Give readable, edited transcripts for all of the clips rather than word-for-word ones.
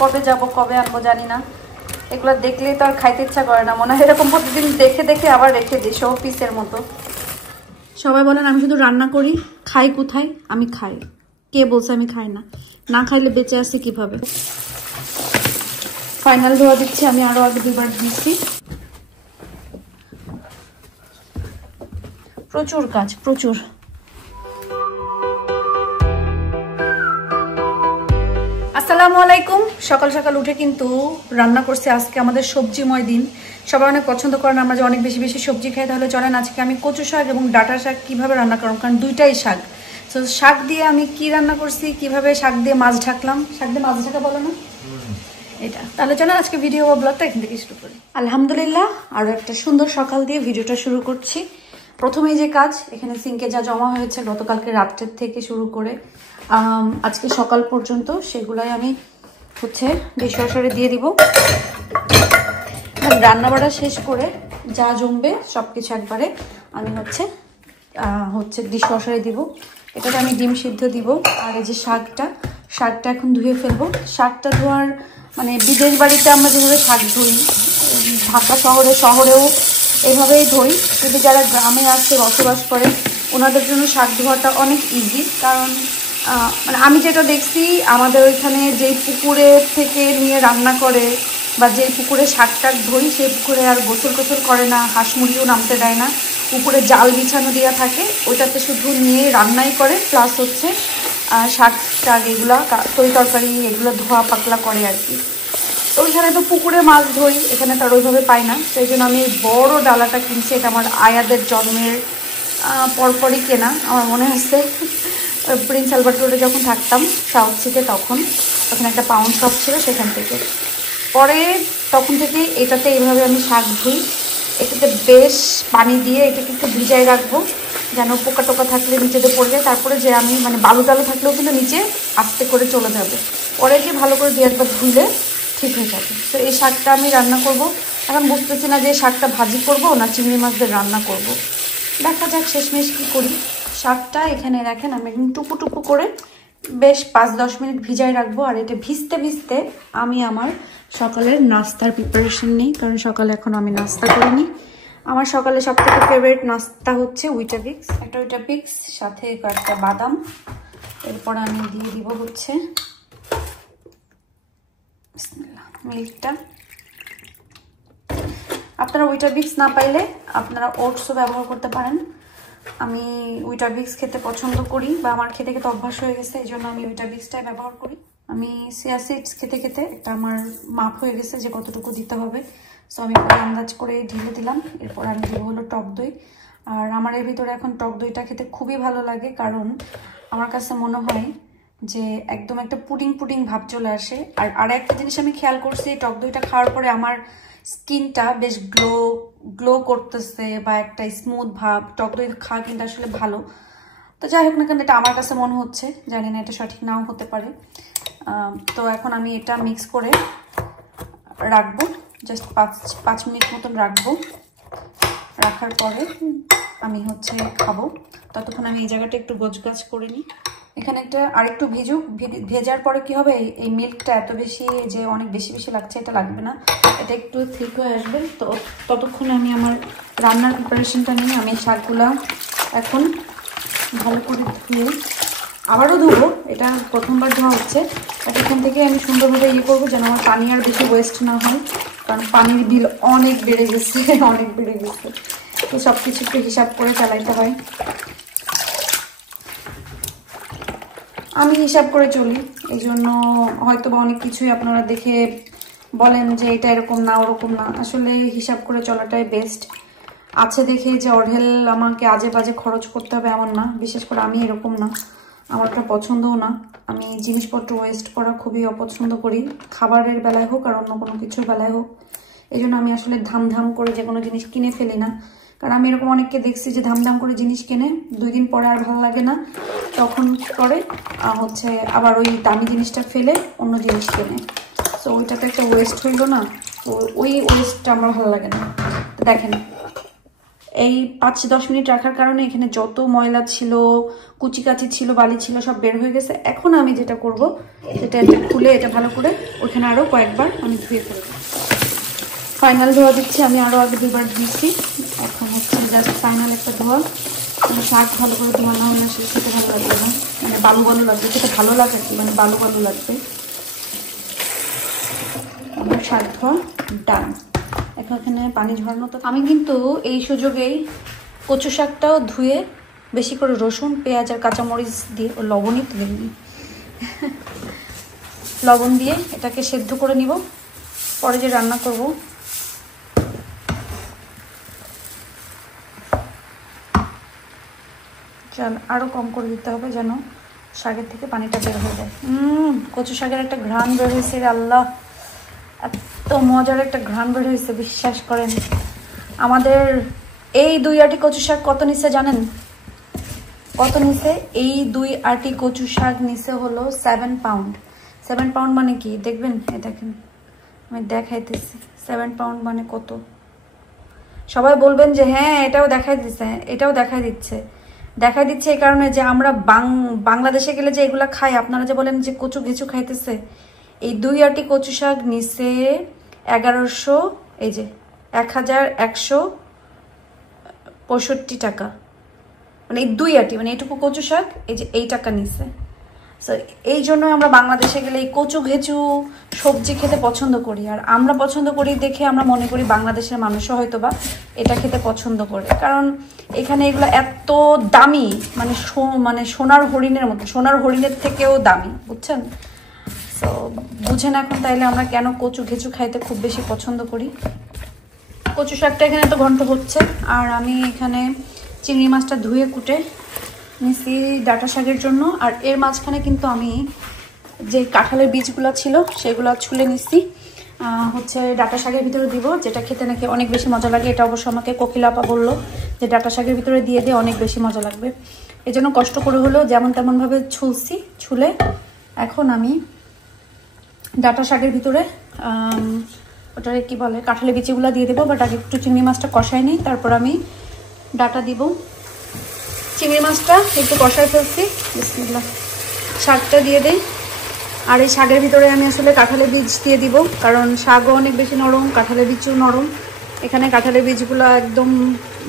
কবে যাব কবে আনবো জানি না। এগুলো দেখলেই তো আর খাইতে ইচ্ছা করে না, মনে হয় এরকম প্রতিদিন দেখে দেখে আবার রেখে দিই শো পিসের মতো। সবাই বলেন আমি শুধু রান্না করি, খাই কোথায়? আমি খাই। কে বলছে আমি খাই না? না খাইলে বেঁচে আসি কিভাবে? ফাইনাল ধোয়া দিচ্ছি আমি, আরো আগে 2বার দিচ্ছি। প্রচুর কাজ, প্রচুর। আসসালামু আলাইকুম। সকাল সকাল উঠে কিন্তু রান্না করছে আজকে আমাদের সবজিময় দিন। সবাই অনেক পছন্দ করেন আমরা যে অনেক বেশি বেশি সবজি খাই, তাহলে চলেন আজকে আমি কচু শাক এবং ডাঁটা শাক কিভাবে রান্না করলাম, কারণ দুইটাই শাক। তো শাক দিয়ে আমি কি রান্না করছি, কিভাবে শাক দিয়ে মাছ ঢাকলাম, শাক দিয়ে মাছ ঢাকা বলো না এটা, তাহলে চলেন আজকে ভিডিও বা ব্লগটা এখান থেকে শুরু করি। আলহামদুলিল্লাহ, আরো একটা সুন্দর সকাল দিয়ে ভিডিওটা শুরু করছি। প্রথমেই যে কাজ, এখানে সিঙ্কে যা জমা হয়েছে গতকালকে রাত্রের থেকে শুরু করে আজকে সকাল পর্যন্ত, সেগুলাই আমি হচ্ছে ডিশওয়াশারে দিয়ে দিব। রান্না বাড়া শেষ করে যা জমবে সবকিছু একবারে আমি হচ্ছে ডিশওয়াশারে দিব। এটাতে আমি ডিম সিদ্ধ দিব। আর এই যে শাকটা এখন ধুয়ে ফেলবো। শাকটা ধোয়ার মানে বিদেশ বাড়িতে আমরা যেভাবে শাক ধুই, ঢাকা শহরেও এভাবেই ধুই, কিন্তু যারা গ্রামে আসে বসবাস করে ওনাদের জন্য শাক ধোয়াটা অনেক ইজি। কারণ মানে আমি যেটা দেখছি, আমাদের ওইখানে যেই পুকুরে থেকে নিয়ে রান্না করে বা যেই পুকুরে শাক টাক ধরি, সেই পুকুরে আর গোসল করে না, হাঁস মুরগিও নামতে দেয় না। পুকুরে জাল বিছানো দেওয়া থাকে, ওইটাতে শুধু নিয়ে রান্নাই করে, প্লাস হচ্ছে শাক টাক এগুলা তরি তরকারি এগুলো ধোয়া পাতলা করে আর কি। তো ওইখানে তো পুকুরে মাছ ধরি, এখানে তার ওইভাবে পাই না। সেই জন্য আমি বড় ডালাটা কিনছি। এটা আমার আয়াদের জন্মের পরপরই কেনা। আমার মনে হচ্ছে প্রিন্স আলবার্ট রোডে যখন থাকতাম সাউথ সিতে, তখন ওখানে একটা পাউন্ড শপ ছিল, সেখান থেকে পরে তখন থেকে এটাতে এইভাবে আমি শাক ধুই। এটাতে বেশ পানি দিয়ে এটাকে একটু ভিজায় রাখবো, যেন পোকা টোকা থাকলে নিচেতে পড়ে যায়। তারপরে যে আমি মানে বালু টালু থাকলেও কিন্তু নিচে আস্তে করে চলে যাবে। পরে যে ভালো করে দিয়ে একবার ধুইলে ঠিক হয়ে যাবে। তো এই শাকটা আমি রান্না করব। এখন বুঝতেছি না যে শাকটা ভাজি করব না চিংড়ি মাছ দিয়ে রান্না করব। দেখা যাক শেষমেশ কী করি। শাকটা এখানে রাখেন, আমি একদম টুকু টুকু করে বেশ 5-10 মিনিট ভিজায় রাখবো। আর এটা ভিজতে ভিজতে আমি আমার সকালের নাস্তার প্রিপারেশন নিই, কারণ সকালে এখন আমি নাস্তা করিনি। আমার সকালে সবথেকে ফেভারিট নাস্তা হচ্ছে উইটাবিক্স। একটা উইটাবিক্স সাথে কয়েকটা বাদাম। এরপর আমি দিয়ে দিব হচ্ছে মিল্কটা। আপনারা উইটাবিক্স না পাইলে আপনারা ওটসও ব্যবহার করতে পারেন। আমি উইটাবিক্স খেতে পছন্দ করি, বা আমার খেতে খেতে অভ্যাস হয়ে গেছে, এই জন্য আমি উইটাবিক্সটাই ব্যবহার করি। আমি চিয়া সিডস খেতে খেতে একটা আমার মাপ হয়ে গেছে যে কতটুকু দিতে হবে। সো আমি আন্দাজ করে ঢেলে দিলাম। এরপর আমি দেবো হলো টক দই। আর আমার এর ভিতরে এখন টক দইটা খেতে খুবই ভালো লাগে, কারণ আমার কাছে মনে হয় যে একদম একটা পুডিং ভাব চলে আসে। আর একটা জিনিস আমি খেয়াল করছি, টক দইটা খাওয়ার পরে আমার স্কিনটা বেশ গ্লো করতেছে, বা একটা স্মুথ ভাব। টক দই খাওয়া কিন্তু আসলে ভালো। তো যাই হোক না কেন, এটা আমার কাছে মনে হচ্ছে, জানি না এটা সঠিক নাও হতে পারে। তো এখন আমি এটা মিক্স করে রাখবো, জাস্ট 5 মিনিট মতন রাখবো। রাখার পরে আমি হচ্ছে খাবো। ততক্ষণ আমি এই জায়গাটা একটু গোছগাছ করে নিই। এখানে একটা আরেকটু ভেজার পরে কি হবে, এই মিল্কটা এত বেশি যে অনেক বেশি লাগছে, এটা লাগবে না, এটা একটু ঠিক হয়ে আসবে। তো ততক্ষণে আমি আমার রান্নার প্রিপারেশনটা নিয়ে আমি শাকগুলা এখন ভালো করে ধুয়ে আবারও ধুবো। এটা প্রথমবার ধোয়া হচ্ছে। এখান থেকে আমি সুন্দরভাবে ইয়ে করবো যেন আমার পানি আর বেশি ওয়েস্ট না হয়, কারণ পানির বিল অনেক বেড়ে গেছে। তো সব কিছু একটু হিসাব করে চালাইতে হয়। আমি হিসাব করে চলি, এই জন্য হয়তো বা অনেক কিছুই আপনারা দেখে বলেন যে এটা এরকম না ওরকম না। আসলে হিসাব করে চলাটাই বেস্ট। আছে দেখে যে অঢেল আমাকে আজে বাজে খরচ করতে হবে এমন না। বিশেষ করে আমি এরকম না, আমার একটা পছন্দও না। আমি জিনিসপত্র ওয়েস্ট করা খুবই অপছন্দ করি, খাবারের বেলায় হোক আর অন্য কোনো কিছুর বেলায় হোক। এই জন্য আমি আসলে ধাম করে যে কোনো জিনিস কিনে ফেলি না। কারণ আমি এরকম অনেককে দেখছি যে ধাম করে জিনিস কেনে, 2 দিন পরে আর ভালো লাগে না, তখন করে হচ্ছে আবার ওই দামি জিনিসটা ফেলে অন্য জিনিস কেনে। সো ওইটা তো একটা ওয়েস্ট হইলো না, তো ওই ওয়েস্টটা আমার ভালো লাগে না। দেখেন এই 5-10 মিনিট রাখার কারণে এখানে যত ময়লা ছিল, কুচিকাচি ছিল, বালি ছিল, সব বের হয়ে গেছে। এখন আমি যেটা করব, এটা খুলে এটা ভালো করে ওখানে আরও কয়েকবার আমি ধুয়ে ফেলবো। ফাইনাল ধোয়া দিচ্ছি, আমি আরও আগে 2বার দিচ্ছি। এখন হচ্ছে জাস্ট ফাইনাল একটা ধোয়া। মানে শাক ভালো করে ধোয়া না হলে সে খেতে ভালো লাগবে না, মানে বালু বালু লাগবে, খেতে ভালো লাগে কি, মানে বালু বালু লাগবে। আমার শাক ধোয়া ডান। এখন এখানে পানি ঝরানো। তো আমি কিন্তু এই সুযোগেই কচু শাকটাও ধুয়ে বেশি করে রসুন, পেঁয়াজ আর কাঁচামরিচ দিয়ে, ও লবণই তুলে নিই, লবণ দিয়ে এটাকে সেদ্ধ করে নিব, পরে যে রান্না করব। চল আরও কম করে দিতে হবে যেন শাকের থেকে পানিটা বের হয়ে যায়। কচু শাকের একটা ঘ্রাণ বের হয়েছে রে আল্লাহ, এত মজার একটা ঘ্রাণ বের হয়েছে, বিশ্বাস করেন। আমাদের এই 2 আটি কচু শাক কত নিচে জানেন? কত নিচে? এই 2 আটি কচু শাক নিচে হলো 7 পাউন্ড। 7 পাউন্ড মানে কি দেখবেন? দেখেন আমি দেখাইতেছি 7 পাউন্ড মানে কত। সবাই বলবেন যে হ্যাঁ এটাও দেখাই দিচ্ছে, এটাও দেখাই দিচ্ছে এই কারণে যে আমরা বাংলাদেশে গেলে যে এগুলা খাই, আপনারা যে বলেন যে কচু ঘেঁচু খাইতেছে, এই 2 আটি কচু শাক নিচে 1100, এই যে 1165 টাকা, মানে এই 2 আটি, মানে এইটুকু কচু শাক এই যে এই টাকা নিচে। সো এই জন্য আমরা বাংলাদেশে গেলে এই কচু ঘেঁচু সবজি খেতে পছন্দ করি, আর আমরা পছন্দ করি দেখে আমরা মনে করি বাংলাদেশের মানুষও হয়তো বা এটা খেতে পছন্দ করে, কারণ এখানে এগুলো এত দামি, মানে সোনার হরিণের মতো, সোনার হরিণের থেকেও দামি, বুঝছেন? সো বুঝেন এখন তাইলে আমরা কেন কচু ঘেঁচু খাইতে খুব বেশি পছন্দ করি। কচু শাকটা এখানে তো ঘন্ট হচ্ছে, আর আমি এখানে চিংড়ি মাছটা ধুয়ে কুটে নিছি ডাঁটা শাকের জন্য। আর এর মাঝখানে কিন্তু আমি যে কাঁঠালের বীজগুলো ছিল সেগুলো ছুলে নিছি, হচ্ছে ডাঁটা শাকের ভিতরে দিব, যেটা খেতে নাকি অনেক বেশি মজা লাগে। এটা অবশ্য আমাকে কোকিলা আপা বললো যে ডাঁটা শাকের ভিতরে দিয়ে অনেক বেশি মজা লাগবে। এই জন্য কষ্ট করে হলেও যেমন তেমনভাবে ছুলছি, ছুলে এখন আমি ডাঁটা শাকের ভিতরে ওটারে কি বলে, কাঁঠালের বিচিগুলো দিয়ে দেবো। বাট আগে একটু চিংড়ি মাছটা কষাই নিই, তারপর আমি ডাঁটা দিব। চিংড়ি মাছটা একটু কষাই ফেলছি, বিসমিল্লাহ। শাকটা দিয়ে দিই, আর এই শাকের ভিতরে আমি আসলে কাঁঠালের বীজ দিয়ে দিব, কারণ শাকও অনেক বেশি নরম, কাঁঠালের বীজও নরম। এখানে কাঁঠালের বীজগুলো একদম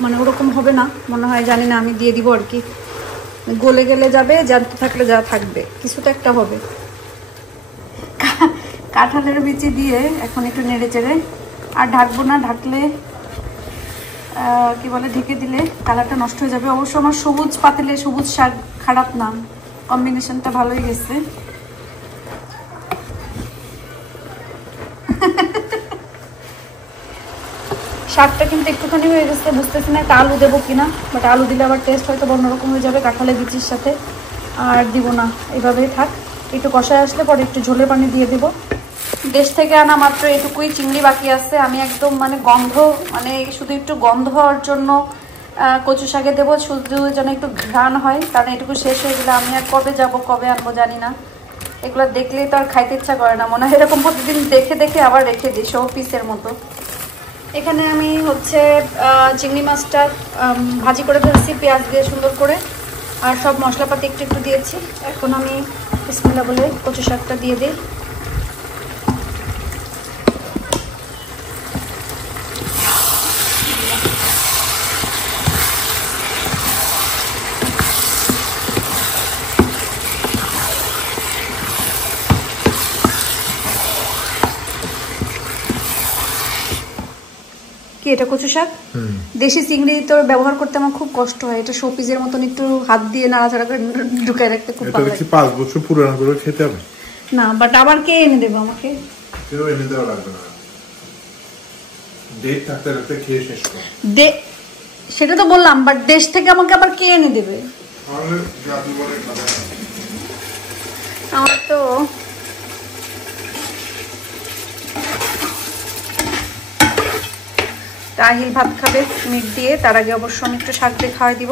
মানে ওরকম হবে না মনে হয়, জানি না, আমি দিয়ে দিব আর কি। গলে গেলে যাবে, জ্যান্ত থাকলে যা থাকবে, কিছু তো একটা হবে। কাঁঠালের বিচি দিয়ে এখন একটু নেড়ে চেড়ে, আর ঢাকবো না, ঢাকলে কি বলে, ঢেকে দিলে কালারটা নষ্ট হয়ে যাবে। অবশ্য আমার সবুজ পাতিলে সবুজ শাক খারাপ না, কম্বিনেশনটা ভালোই গেছে। শাকটা কিন্তু একটুখানি হয়ে গেছে, বুঝতেছি না একটা আলু দেবো কিনা, বাট আলু দিলে আবার টেস্ট হয়তো অন্যরকম হয়ে যাবে কাঁঠালের বিচির সাথে, আর দিব না, এইভাবেই থাক। একটু কষায় আসলে পরে একটু ঝোলের পানি দিয়ে দেবো। দেশ থেকে আনা মাত্র এটুকুই চিংড়ি বাকি আছে, আমি একদম মানে গন্ধ, মানে শুধু একটু গন্ধ হওয়ার জন্য কচু শাকে দেবো, শুধু যেন একটু ঘ্রাণ হয়, কারণ এটুকু শেষ হয়ে গেলে আমি আর কবে যাব কবে আনবো জানি না। এগুলো দেখলেই তো আর খাইতে ইচ্ছা করে না, মনে হয় এরকম প্রতিদিন দেখে দেখে আবার রেখে দিই শো পিসের মতো। এখানে আমি হচ্ছে চিংড়ি মাছটা ভাজি করে ফেলছি পেঁয়াজ দিয়ে সুন্দর করে, আর সব মশলাপাতি একটু একটু দিয়েছি। এখন আমি বিসমিল্লাহ বলে কচু শাকটা দিয়ে দিই। কি এটা কচু শাক? দেশি চিংড়ি তো ব্যবহার করতে আমার খুব কষ্ট হয়, এটা শোপিসের মতন একটু হাত দিয়ে নাড়াচাড়া করে ঢুকায় রাখতে খুব ভালো লাগে। 5 বছর পুরানো করে খেতে হবে না, বাট আবার কে এনে দেবে আমাকে? কেউ এনে দেওয়া লাগবে না, ডেট থাকতে রাখতে খেয়ে শেষ করো। সেটা তো বললাম, বাট দেশ থেকে আমাকে আবার কে এনে দেবে? আমার তো রাহিল ভাত খাবে মিট দিয়ে, তার আগে অবশ্য আমি একটু শাক দিয়ে খাওয়াই দিব,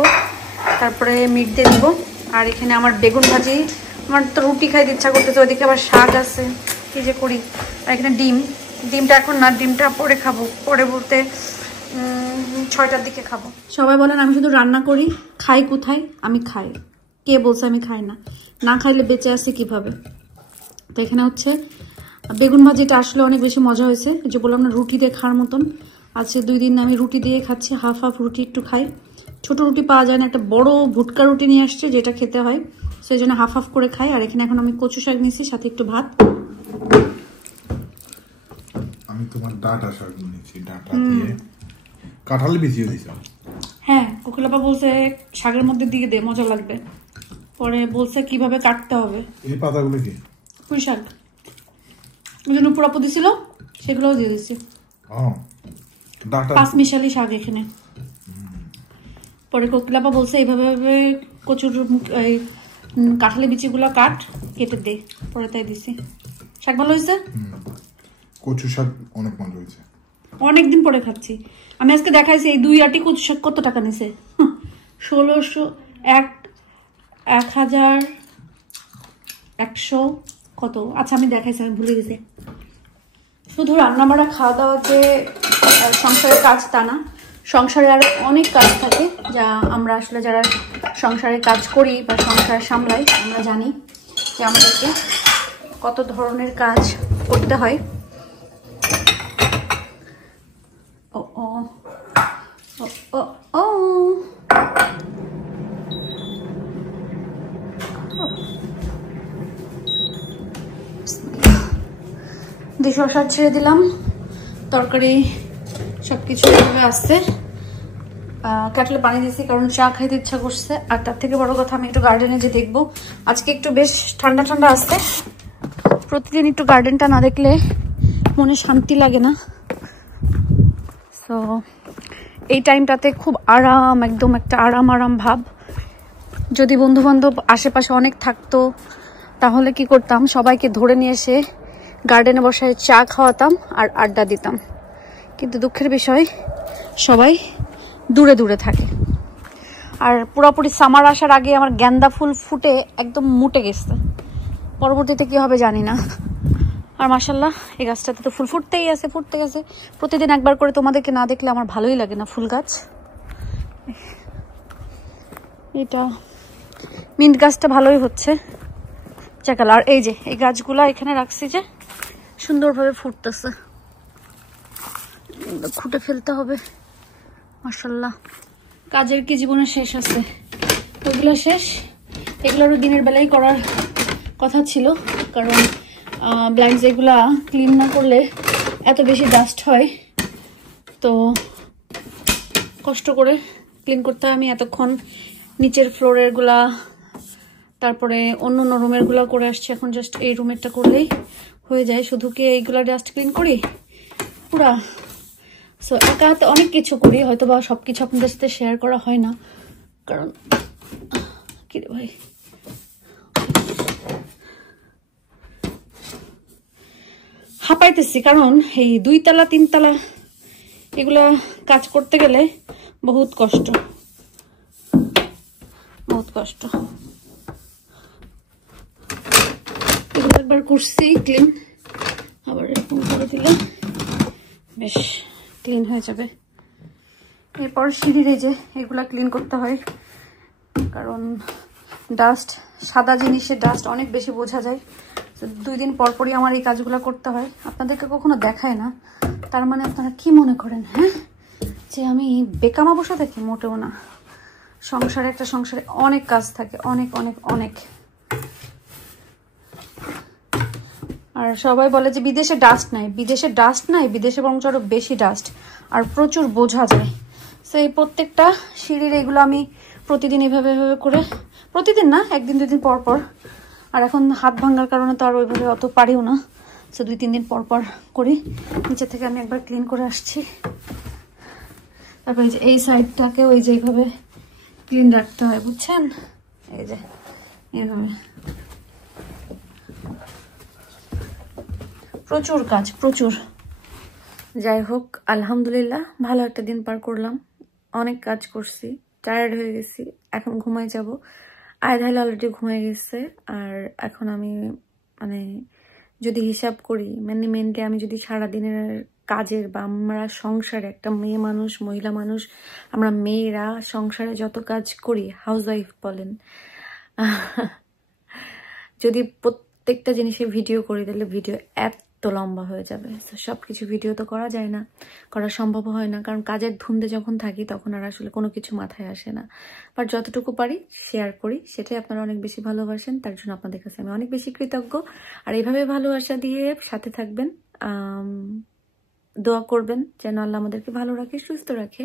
তারপরে মিট দিয়ে দিব। আর এখানে আমার বেগুন ভাজি, আমার তো রুটি খাইতে ইচ্ছা করতেছে, ওইদিকে আবার শাক আছে, কি যে করি। আর এখানে ডিমটা এখন না, ডিমটা পরে খাবো, পরে বলতে 6টার দিকে খাবো। সবাই বলেন আমি শুধু রান্না করি, খাই কোথায়? আমি খাই। কে বলছে আমি খাই না? না খাইলে বেঁচে আছি কিভাবে? তো এখানে হচ্ছে বেগুন ভাজিটা আসলে অনেক বেশি মজা হয়েছে, যে বললাম না রুটি দিয়ে খাওয়ার মতন। আজকে 2 দিন আমি রুটি দিয়ে খাচ্ছি, হাফ হাফ রুটি একটু খাই। ছোট রুটি পাওয়া যায় না, একটা বড় ভুটকা রুটি নিয়ে আসছে যেটা খেতে হয়, সেই জন্য হাফ হাফ করে খাই। আর এখানে এখন আমি কচু শাক নিয়েছি, সাথে একটু ভাত। আমি তোমার ডাটা শাক নিয়েছি, ডাটা দিয়ে কাঁঠালি বিছিয়ে দিয়েছিলাম। হ্যাঁ, কোকিলাপা বলছে শাকের মধ্যে দিয়ে দে, মজা লাগবে। পরে বলছে কিভাবে কাটতে হবে। এই পাতাগুলো কি? পুঁই শাক, ওই জন্য পুরাপু দিছিল, সেগুলোও দিয়ে দিচ্ছি। ডাটা 5 মিশালি শাক এখানে। পরে কোকিলাপা বলছে এইভাবে কচুর এই কাঁঠালি বিচিগুলো কেটে দে, পরে তাই দিছি। শাক ভালো হয়েছে, কচু শাক অনেক মজা হয়েছে। অনেকদিন পরে খাচ্ছি। আমি আজকে দেখাইছি এই 2 আটি কচু শাক কত টাকা নিছে। 1600, 1100 কত, আচ্ছা আমি দেখাইছি, আমি ভুলে গেছি। শুধু রান্না বাড়া খাওয়া দাওয়া যে সংসারের কাজ তা না, সংসারে আরো অনেক কাজ থাকে, যা আমরা আসলে যারা সংসারে কাজ করি বা সংসার সামলাই আমরা জানি যে আমাদেরকে কত ধরনের কাজ করতে হয়। ও ও ও ও ডিশওয়াশার ছেড়ে দিলাম, তরকারি সবকিছু এভাবে আসছে। কাটলে পানি দিয়েছি কারণ চা খাইতে ইচ্ছা করছে। আর তার থেকে বড় কথা, আমি একটু গার্ডেনে যে দেখবো, আজকে একটু বেশ ঠান্ডা ঠান্ডা আসছে। প্রতিদিন একটু গার্ডেনটা না দেখলে মনে শান্তি লাগে না। সো এই টাইমটাতে খুব আরাম, একদম একটা আরাম আরাম ভাব। যদি বন্ধু বান্ধব আশেপাশে অনেক থাকতো তাহলে কি করতাম, সবাইকে ধরে নিয়ে এসে গার্ডেনে বসায় চা খাওয়াতাম আর আড্ডা দিতাম। কিন্তু দুঃখের বিষয়, সবাই দূরে দূরে থাকে। আর পুরোপুরি সামার আসার আগে আমার গেন্দা ফুল ফুটে একদম মুটে গেছে, পরবর্তীতে কি হবে জানি না। আর মাশাল্লাহ এই গাছটাতে তো ফুল ফুটতেই আছে, ফুটতে গেছে। প্রতিদিন একবার করে তোমাদেরকে না দেখলে আমার ভালোই লাগে না ফুল গাছ। এটা মিন্ট গাছটা ভালোই হচ্ছে চাকাল। আর এই যে এই গাছগুলা এখানে রাখছি যে সুন্দরভাবে ফুটতেছে, খুঁটে ফেলতে হবে। মাশাল্লাহ, কাজের কি জীবনে শেষ আছে? ওগুলো শেষ, এগুলোরও দিনের বেলায় করার কথা ছিল, কারণ ব্লাইন্ডস এগুলা ক্লিন না করলে এত বেশি ডাস্ট হয়, তো কষ্ট করে ক্লিন করতে হয়। আমি এতক্ষণ নিচের ফ্লোরের গুলা, তারপরে অন্য অন্য রুমের গুলা করে আসছি, এখন জাস্ট এই রুমেরটা করলেই হয়ে যায়। শুধু কি এইগুলা জাস্ট ক্লিন করি পুরা। সো একা হাতে অনেক কিছু করি, হয়তো বা সবকিছু আপনাদের সাথে শেয়ার করা হয় না, কারণ কি রে ভাই, হাঁপাইতেছি। কারণ এই 2 তলা 3 তলা এগুলা কাজ করতে গেলে বহুত কষ্ট, বহুত কষ্ট। এগুলো একবার করছি ক্লিন, আবার এরকম করে দিলে বেশ ক্লিন হয়ে যাবে। এরপর সিঁড়ির এই যে এগুলা ক্লিন করতে হয়, কারণ ডাস্ট, সাদা জিনিসের ডাস্ট অনেক বেশি বোঝা যায়। 2 দিন পর পরই আমার এই কাজগুলো করতে হয়। আপনাদেরকে কখনো দেখায় না, তার মানে আপনারা কি মনে করেন হ্যাঁ, যে আমি বেকামা বসে থাকি? মোটেও না। সংসারে, একটা সংসারে অনেক কাজ থাকে, অনেক অনেক অনেক। আর সবাই বলে যে বিদেশে ডাস্ট নাই, বিদেশে ডাস্ট নাই, বিদেশে বরং আরো বেশি ডাস্ট আর প্রচুর বোঝা যায়। সেই প্রত্যেকটা সিঁড়ির এগুলো আমি প্রতিদিন এভাবে করে, প্রতিদিন না, 1 দিন 2 দিন পর পর। আর এখন হাত ভাঙার কারণে তো আর ওইভাবে অত পারিও না, সো 2-3 দিন পর পর করি। নিচে থেকে আমি একবার ক্লিন করে আসছি। তারপর এই সাইডটাকে ওই যে এইভাবে ক্লিন রাখতে হয়, বুঝছেন? এই যে এইভাবে প্রচুর কাজ, প্রচুর। যাই হোক, আলহামদুলিল্লাহ ভালো একটা দিন পার করলাম। অনেক কাজ করছি, টায়ার্ড হয়ে গেছি, এখন ঘুমাই যাব। আয়ধাইল অলরেডি ঘুমাই গেছে। আর এখন আমি মানে যদি হিসাব করি, মেনলি আমি যদি সারাদিনের কাজের বা আমরা সংসারে একটা মেয়ে মানুষ, মহিলা মানুষ, আমরা মেয়েরা সংসারে যত কাজ করি, হাউস ওয়াইফ বলেন, যদি প্রত্যেকটা জিনিসের ভিডিও করে দিলে ভিডিও এত লম্বা হয়ে যাবে। সব কিছু ভিডিও তো করা যায় না, করা সম্ভব হয় না, কারণ কাজের ধুন্দে যখন থাকি তখন আর আসলে কোনো কিছু মাথায় আসে না। বাট যতটুকু পারি শেয়ার করি, সেটাই আপনারা অনেক বেশি ভালোবাসেন, তার জন্য আপনাদের কাছে আমি অনেক বেশি কৃতজ্ঞ। আর এইভাবে ভালোবাসা দিয়ে সাথে থাকবেন, দোয়া করবেন যেন আল্লাহ আমাদেরকে ভালো রাখে, সুস্থ রাখে।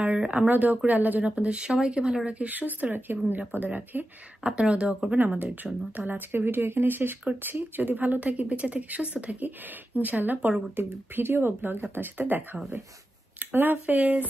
আর আমরাও দোয়া করি আল্লাহ যেন আপনাদের সবাইকে ভালো রাখে, সুস্থ রাখে এবং নিরাপদে রাখে। আপনারাও দোয়া করবেন আমাদের জন্য। তাহলে আজকের ভিডিও এখানে শেষ করছি। যদি ভালো থাকি, বেঁচে থাকি, সুস্থ থাকি, ইনশাআল্লাহ পরবর্তী ভিডিও বা ব্লগে আপনার সাথে দেখা হবে। আল্লাহ হাফেজ।